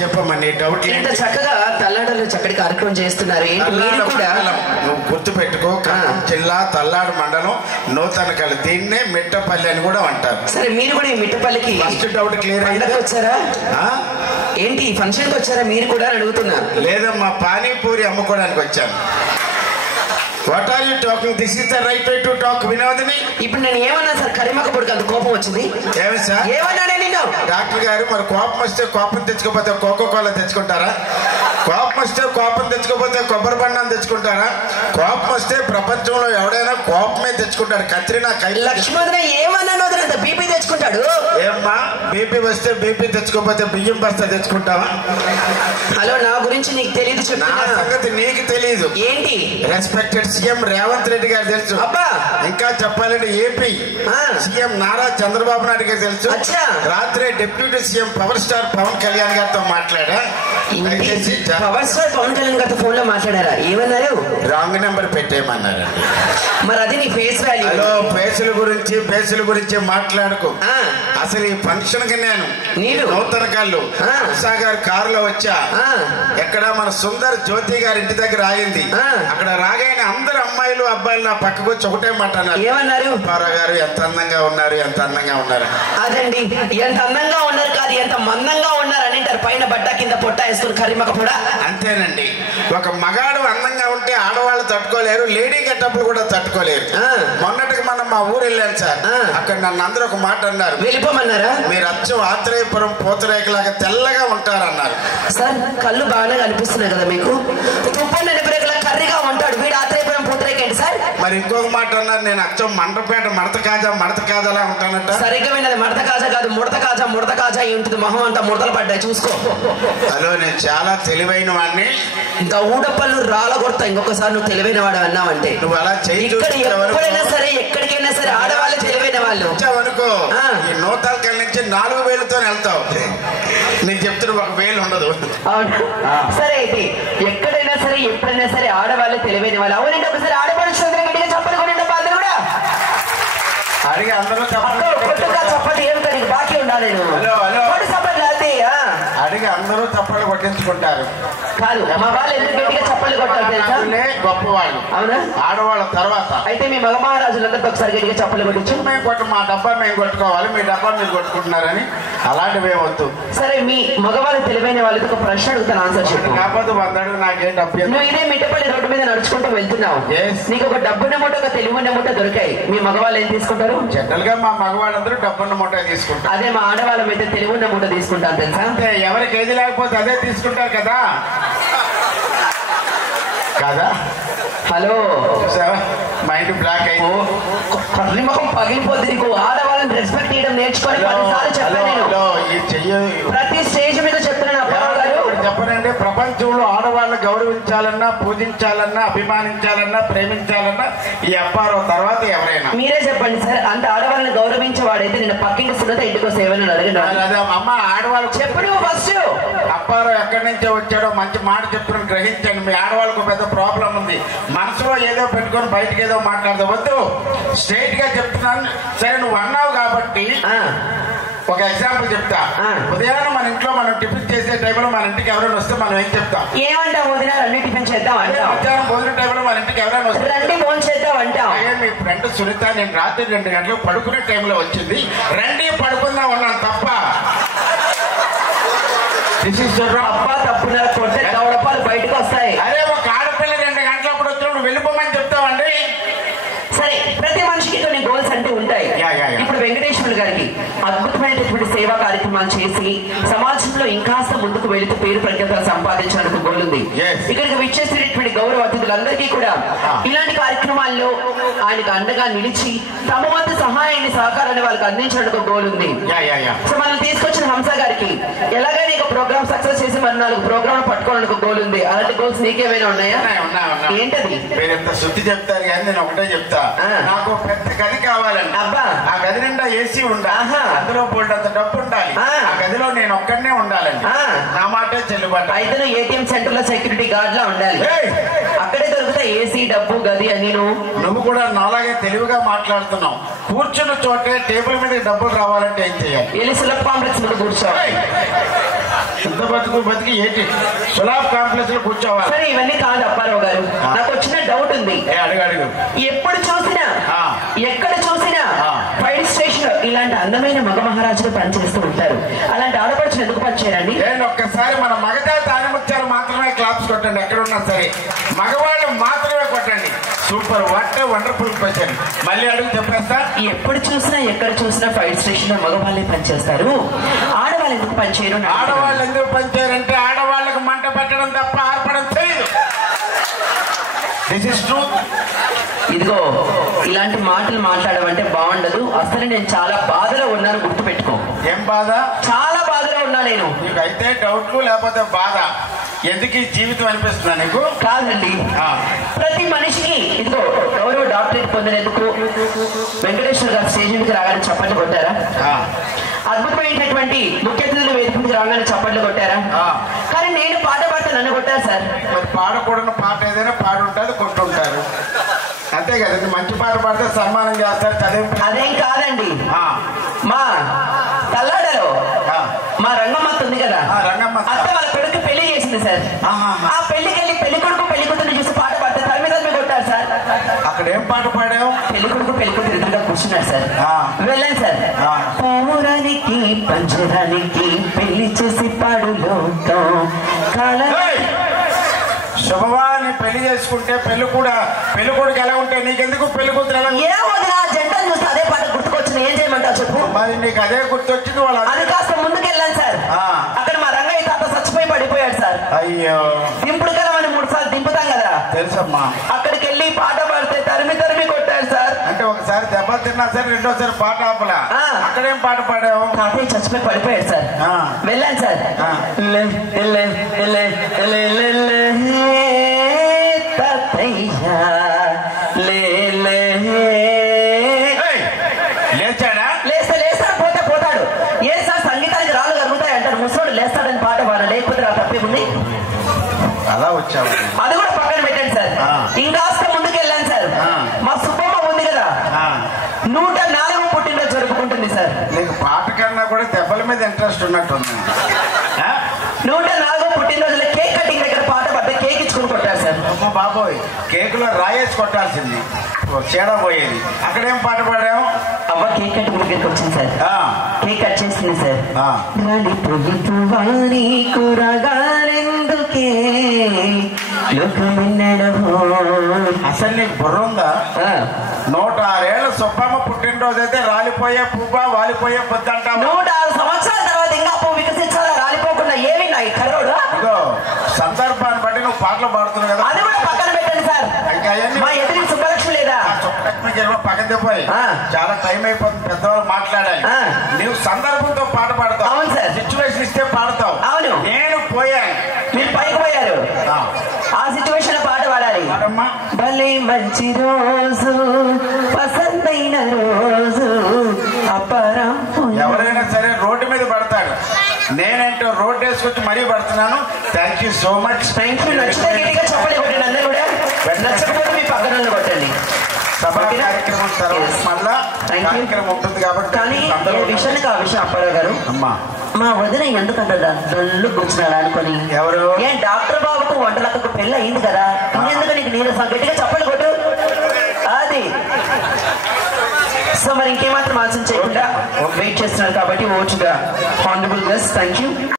చెప్పమని డౌట్. ఇంత చక్కగా తల్లాడలో చక్కటి కార్యక్రమం చేస్తున్నారు. నువ్వు గుర్తు పెట్టుకో, ఖమ్మం జిల్లా తల్లాడు మండలం నూతనకల్, దీన్నే మిట్టపల్లి అని కూడా అంటారు. సరే, మీరు కూడా ఈ మిట్టపల్లికి ఫస్ట్ డౌట్ క్లియర్ అయింది. వచ్చారా ఏంటి? ఫంక్షన్ కి వచ్చారా మీరు కూడా అడుగుతున్నా? లేదమ్మా, పానీపూరి అమ్ముకోవడానికి వచ్చాను. What are you talking? This is the right way to talk Vinodini. ఇప్పుడు నేను ఏమన్నా సార్? కరిమక్కపొడికి అంత కోపం వచ్చింది. ఏమి సార్ ఏమన్నానే నిన్ను? డాక్టర్ గారు, మరి కోపం వస్తే కోపం తెచ్చుకోపోతే కోకో కోలా తెచ్చుకుంటారా? కోపం వస్తే కోపం తెచ్చుకోపోతే కొబ్బరి బండాన్ని తెచ్చుకుంటారా? కోపం వస్తే ప్రపంచంలో ఎవడైనా కోపమే తెచ్చుకుంటాడు. కత్రినా లక్ష్మణ ఏమన్నా వదిలేంత బీపీ తెచ్చుకుంటాడు. ఏమ్మా, బీపీ వస్తే బీపీ తెచ్చుకోపోతే బియ్యం బస్తా తెచ్చుకుంటావా? హలో, నా గురించి నీకు తెలియదు. నా సంగతి నీకు తెలియదు. ఏంటి? రెస్పెక్టెడ్ సీఎం రేవంత్ రెడ్డి గారు తెలుసు. అబ్బా, ఇంకా చెప్పాలంటే ఏపీ సీఎం నారా చంద్రబాబు నాయుడు గారు తెలుసు. రాత్రి deputy CM power star Pawan Kalyan గారితో మాట్లాడా. పవర్ స్టార్ పవన్ కళ్యాణ్ గారితో ఫోన్ లో మాట్లాడారా? ఏమన్నారు? రాంగ్ నెంబర్ పెట్టేయమన్నారండి. మరి అది నీ ఫేస్ వాల్యూ. హలో, ఫేసుల గురించి మాట్లాడుకో. అసలు ఈ ఫంక్షన్ కి నేను నూతన కళ్ళు ఉషా గారి కారులో వచ్చా. ఎక్కడ మన సుందర్ జ్యోతి గారి ఇంటి దగ్గర ఆగింది. అక్కడ రాగానే అందరు అమ్మాయిలు అబ్బాయిలు నా పక్కకు వచ్చి ఒకటే మాట అన్నారు. ఏమన్నారు? పారా గారు ఎంత అందంగా ఉన్నారు, ఎంత అందంగా ఉన్నారు. అదండి, ఎంత అందంగా ఉన్నారు కాదు, ఎంత మందంగా ఉన్నారు అని అంటారు. పైన బట్ట కింద పొట్ట వేసుకుని కరిమక కూడా. అంతేనండి. ఒక మగాడు అందంగా ఉంటే ఆడవాళ్ళు తట్టుకోలేరు, లేడీ గెటప్లు కూడా తట్టుకోలేరు. మొన్నటికి మనం మా ఊరు వెళ్ళాను సార్. అక్కడ నన్ను అందరూ ఒక మాట అన్నారు. వెళ్ళిపోమన్నారా? మీరు అచ్చం ఆత్రేయపురం పూతరేకలాగా తెల్లగా ఉంటారన్నారు. సార్, కళ్ళు బాగానే కనిపిస్తున్నాయి కదా మీకు? తుప్పన్న నెబరేకలా కర్రీగా ఉంటాడు వీడు. ఆత్రేయపురం పూతరేక ఏంటి సార్? మరి ఇంకొక మాట అన్నారు, నేను అచ్చం మండపేట మడత కాజాలా ఉంటానట. సరిగ్గా విన్నది. మడత కాజా కాదు, ముడత కాజా ఉంటుంది. మొహం అంతా ముడతలు పడ్డాయి, చూసుకో. హలో, నేను చాలా తెలివైన వాడిని. దౌడపల్లు రాళ్ళ కొడతా ఇంకొకసారి నువ్వు తెలివైన వాడు అన్నావంటే. నువ్వు అలా ఎప్పుడైనా సరే, ఎక్కడికైనా సరే ఆడవాళ్ళు తెలివైన వాళ్ళు అనుకో. ఈ నూతలకల్ నుంచి 4,000తో వెళ్తావు. నేను చెప్తున్నా 1,000 ఉండదు. సరే, అయితే ఎక్కడైనా సరే ఎప్పుడైనా సరే ఆడవాళ్ళు తెలివైన వాళ్ళు. అవునంటే ఒకసారి ఆడవాళ్ళు గట్టిగా చెప్పలు కొనండి. వాళ్ళు కూడా అడిగి అందరూ చప్పటి ఏమిటో నీకు బాకీ ఉండాలి. అడిగి అందరూ చప్పట్లు కొట్టించుకుంటారు. కాదు, మా వాళ్ళు ఎందుకు గట్టిగా చప్పట్లు కొట్టారు తెలుసా? గొప్పవాళ్ళు. అవునా? ఆడవాళ్ళ తర్వాత. అయితే మీ మగ మహారాజులందరికీ ఒకసారి గట్టిగా చప్పట్లు కొట్టించు. మా డబ్బా మేము కొట్టుకోవాలి, మీ డబ్బా మీరు కొట్టుకుంటున్నారని అలాంటివే వద్దు. సరే, మీ మగవాళ్ళు తెలివైన వాళ్ళకి ఒక ప్రశ్న అడుగుతాను, ఆన్సర్ చెప్పు. కాకపోతే 100 నాకేం డబ్బు. నువ్వు ఇదే మిట్టపల్లి రోడ్డు మీద నడుచుకుంటూ వెళ్తున్నావు. నీకు ఒక డబ్బున్న మూట, ఒక తెలివైన మూట దొరికాయి. మీ మగవాళ్ళు ఏం తీసుకుంటారు? జనరల్ గా మా మగవాళ్ళందరూ డబ్బున్న మూట తీసుకుంటారు. అదే మా ఆడవాళ్ళం అయితే తెలివైన మూట తీసుకుంటారు తెలుసా? ఎవరికి ఏది లేకపోతే అదే తీసుకుంటారు కదా. కదా? హలో, మైండ్ బ్లాక్ అయ్యి కర్రీ ముఖం పగిలిపోద్ది. నీకు ఆడవాళ్ళని రెస్పెక్ట్ చేయడం నేర్చుకొని 10 సార్లు చెప్పాను నేను. ప్రతి స్టేజ్ మీద చెప్తున్నాను. చెప్పనండి, ప్రపంచంలో ఆడవాళ్ళని గౌరవించాలన్నా, పూజించాలన్నా, అభిమానించాలన్నా, ప్రేమించాలన్నా ఈ అప్పారో తర్వాత ఎవరైనా. మీరే చెప్పండి సార్. అంత ఆడవాళ్ళని గౌరవించే వాడైతే నేను పక్కింటి సున్నత ఇంటికి వస్తే ఏమైనా అడగండి. అమ్మ, ఆడవాళ్ళు చెప్పు నువ్వు ఫస్ట్. అప్పారో ఎక్కడి నుంచో వచ్చాడో మంచి మాట చెప్పుకుని గ్రహించండి. మీ ఆడవాళ్ళకు పెద్ద ప్రాబ్లం ఉంది. మనసులో ఏదో పెట్టుకొని బయటకు ఏదో మాట్లాడవద్దు. స్ట్రైట్ గా చెప్తున్నాను. సరే, నువ్వు అన్నావు కాబట్టి ఒక ఎగ్జాంపుల్ చెప్తా. ఉదయాన్నే మన ఇంట్లో మనం టిఫిన్ చేసే టైంలో మన ఇంటికి ఎవరైనా వస్తే మనం ఏం చెప్తాం? ఏమంటాం? ఉదయం రండి టిఫిన్ చేద్దాం అంటాం. మధ్యాహ్నం భోజనం టైంలో మన ఇంటికి ఎవరైనా వస్తే రండి భోజనం చేద్దాం అంటాం. మీ ఫ్రెండ్ సునీత నేను రాత్రి 2 గంటలకు పడుకునే టైంలో వచ్చింది, రండి పడుకుందాం ఉన్నాను తప్ప. అబ్బా, తప్పున్నారు కొట్టే దవడపాలు బయటకు వస్తాయి. అరే, ఒక ఆడపిల్ల 2 గంటలప్పుడు వచ్చినప్పుడు వెళ్ళిపోమని చెప్తామండి. సరే, ప్రతి మనిషికి కొన్ని గోల్స్ అంటే ఉంటాయి. ఇప్పుడు వెంకటేశ్వర గారికి అద్భుతమైనటువంటి సేవా కార్యక్రమాలు చేసి సమాజంలో ఇంకాస్త ముందుకు వెళుతూ పేరు ప్రఖ్యాతలు సంపాదించడానికి గోల్ ఉంది. ఇక్కడికి విచ్చేసినటువంటి గౌరవ అతిథులందరికీ కూడా ఇలాంటి కార్యక్రమాల్లో ఆయనకు అండగా నిలిచి తమ వంతు సహాయాన్ని, సహకారాన్ని వాళ్ళకి అందించడానికి గోల్ ఉంది. సో మనం తీసుకొచ్చిన హంస గారికి ఎలాగైనా ఒక ప్రోగ్రామ్ సక్సెస్ చేసి మరి 4 ప్రోగ్రామ్ పట్టుకోవడానికి గోల్ ఉంది. అలాంటి గోల్స్ నీకేమైనా ఉన్నాయా? ఏంటది? మీరు ఎంత శుద్ధి చెప్తారు కానీ నేను ఒకటే చెప్తా. నాకు పెద్ద గది కావాలండి. అబ్బా, ఆ గది నిండా ఏసీ ఉండాలి, అందులో బోల్డంత డబ్బు ఉండాలి. ఆ గదిలో నేను ఒక్కడనే ఉండాలండి. నా మాటే చెల్లుబాటు. అయితే నువ్వు ఏటీఎం సెంటర్ లో సెక్యూరిటీ గార్డ్ లా ఉండాలి. అక్కడే దొరుకుతాయి ఏసీ, డబ్బు, గది అని. నువ్వు కూడా నాలాగే తెలివిగా మాట్లాడుతున్నావు. కూర్చున్న చోటే టేబుల్ మీద డబ్బులు రావాలంటే ఏం చేయాలి? వెళ్ళి సులభ కాంప్లెక్స్ ముందు కూర్చో. ఎంత బతికి ఏంటి సులాబ్ కాంప్లెక్స్ లో కూర్చోవాలి. సరే ఇవన్నీ కాదు అప్పారావు గారు, నాకు వచ్చిన డౌట్ ఉంది. అడుగు. ఎప్పుడు చూసినా ఎక్కడ చూసినా ఫైర్ స్టేషన్ ఇలాంటి అందమైన మగ మహారాజులు పనిచేస్తూ ఉంటారు. అలాంటి ఆడపడుచులు ఎందుకు పనిచేయండి? నేను ఒక్కసారి మన మగజాతి ఆనిముత్యాలు మాత్రమే క్లాప్స్ కొట్టండి, ఎక్కడున్నా సరే. మగవాళ్ళు మాత్రమే కొట్టండి. Super, what wonderful question. మళ్ళీ అడుగు చెప్పేస్తా. ఎప్పుడు చూసినా ఎక్కడ చూసినా ఫైర్ స్టేషన్ లో మగవాళ్ళే పనిచేస్తారు, ఆడవాళ్ళు ఎందుకు పనిచేయరు? ఆడవాళ్ళు ఎందుకు పనిచేయరంటే ఆడవాళ్ళకు మంట పెట్టడం తప్ప ఆర్పడం తెలియదు. This is true. ఇదిగో ఇలాంటి మాటలు మాట్లాడమంటే బాగుండదు. అసలు నేను చాలా బాధలో ఉన్నాను, గుర్తు పెట్టుకో. ఏం బాధ? చాలా బాధలో ఉన్నా నేను. నీకైతే డౌట్లు లేకపోతే బాధ. ఎందుకు ఈ జీవితం అనిపిస్తుందా నీకు? కాదండి, ప్రతి మనిషికి ఇదిగో ఎవరో డాక్టరేట్ పొందినందుకు వెంకటేశ్వర గారు స్టేజ్ మీదకి రాగానే చప్పట్లు కొట్టారా? అద్భుతమైనటువంటి ముఖ్య అతిథులు వేదిక మీదకి రాగానే చప్పట్లు కొట్టారా? కానీ నేను పాట పాడితే నన్ను కొట్టారు సార్. మరి పాడకూడని పాట ఏదైనా పాడుంటుంది, కొట్టుంటారు, అంతే కదండి. మంచి పాట పాడితే సన్మానం చేస్తారు. అదేం కాదండి, మా తల్లాడలో మా రంగమ్మత్త ఉంది కదా, అత్త వాళ్ళ కొడుకు పెళ్లి చేసింది సార్. ఆ పెళ్లికి వెళ్ళి పెళ్లి కొడుకు పెళ్లి కూతురు చూసి పాట పాడితే తల మీద కొట్టారు సార్. అక్కడ ఏం పాట పాడావు? పెళ్లి కొడుకు పెళ్లి కూతురు ఎదురుగా కూర్చున్నారు సార్. వెళ్ళండి సార్. పౌరానికి పంచరానికి పెళ్లి చేసి పాడులో శుభవాన్ని పెళ్లి చేసుకుంటే పెళ్లి కొడుకు ఎలా ఉంటే నీకెందుకు పెళ్లి కూతురు ఎలా? ఏమోదినా జంటను చూస్తే అదే పాట గుర్తుకొచ్చింది, ఏం చేయమంటావు చెప్పు. మరి నీకు అదే గుర్తొచ్చింది. వాళ్ళు అది కాస్త ముందుకు వెళ్ళాను సార్. అక్కడ మా రంగయ్య తాత చచ్చిపోయి పడిపోయాడు సార్. అయ్యో, దింపుడు కదా మనం 3 సార్లు దింపుతాం కదా, తెలుసమ్మా. అక్కడికి వెళ్ళి పాట పాడితే తరిమి కొట్టాడు సార్. అంటే ఒకసారి దెబ్బ తిన్నా సరే రెండోసారి పాట ఆపలా. అక్కడేం పాట పాడావు? తాతయ్య చచ్చిపోయి పడిపోయాడు సార్. వెళ్ళాను సార్. లేచాడా? లేస్తాడు, పోతాడు. ఏ సార్ సంగీతానికి రాళ్ళు కలుగుతాయి అంటారు, ముసోడు లేస్తాడని పాట పాడ, లేకపోతే ఆ తప్పేముంది? అలా వచ్చావు. అది కూడా పక్కన పెట్టండి సార్. ఇంకాస్త ముందుకు వెళ్ళాను సార్. మా సుబ్బమ్మ ఉంది కదా, 104వ పుట్టినరోజు జరుపుకుంటుంది సార్. నీకు పాట కన్నా కూడా దెబ్బల మీద ఇంట్రెస్ట్ ఉన్నట్టుంది. 104వ పుట్టినరోజులో కేక్ కటింగ్ దగ్గర పాట పడితే కేక్ ఇచ్చుకుని కొట్టారు సార్. అమ్మ బాబోయ్, కేకులో రాయేసి కొట్టాల్సింది, చేడా పోయేది. అక్కడేం పాట పాడాము? అవ్వ కేక్ కటింగ్ దగ్గరికి వచ్చింది సార్. కేక్ కట్ చేసింది సార్. రాలిపోయివాణి కూరగాలెందుకే అసలు నీకు బుర్ర ఉందా? 106 ఏళ్ళ సుబ్బమ్మ పుట్టినరోజు అయితే రాలిపోయే పువ్వా వాలిపోయే పొద్దంట. 106 సంవత్సరాల తర్వాత ఇంకా పువ్వు వికసించాలా రాలిపోకుండా ఏమి నా ఈ కర్రోడు? సందర్భాన్ని బట్టి నువ్వు పాటలు పాడుతున్నావు కదా, అది కూడా పక్కన పెట్టండి సార్. మా ఎదురు సుబ్బలక్ష్మి లేదా? సుబ్బలక్ష్మికి పక్కన పోయి చాలా టైం అయిపోతుంది, పెద్దవాళ్ళు మాట్లాడాలి. నువ్వు సందర్భంతో పాట పాడతావు. అవును సార్. సిచ్యువేషన్ ఇస్తే పాడతావు. అవును. నేను పోయాను, మీరు పైకి పోయారు, ఆ సిచ్యువేషన్ లో పాట పాడాలి. భలే మంచి రోజు, పసందైన రోజు, అపరం. ఎవరైనా సరే రోడ్డు మీద పడతాడు, నేనంటూ రోడ్డు వేసుకొచ్చి మరీ పడుతున్నాను. Thank you so much. Thank you. నచ్చితే గట్టిగా చెప్పండి, కొట్టండి అందరూ కూడా. నచ్చకపోతే మీ పక్కన కొట్టండి. సభా కార్యక్రమం తర్వాత మళ్ళా కార్యక్రమం ఉంటుంది కాబట్టి. కానీ ఏ విషయానికి ఆ విషయం అప్పారావు గారు, అమ్మా మా వదిన ఎందుకంత దళ్ళు కూర్చున్నారా అనుకుని. ఎవరు? ఏం డాక్టర్ బాబుకు వంటలకు పెళ్ళి అయింది కదా, ఇంకెందుకు నీకు నేను గట్టిగా చెప్పండి కొట్టు. అది సో మరి ఇంకేమాత్రం ఆలోచన చేయకుండా వెయిట్ చేస్తున్నారు కాబట్టి ఓటుగా హానరబుల్ గెస్ట్. Thank you.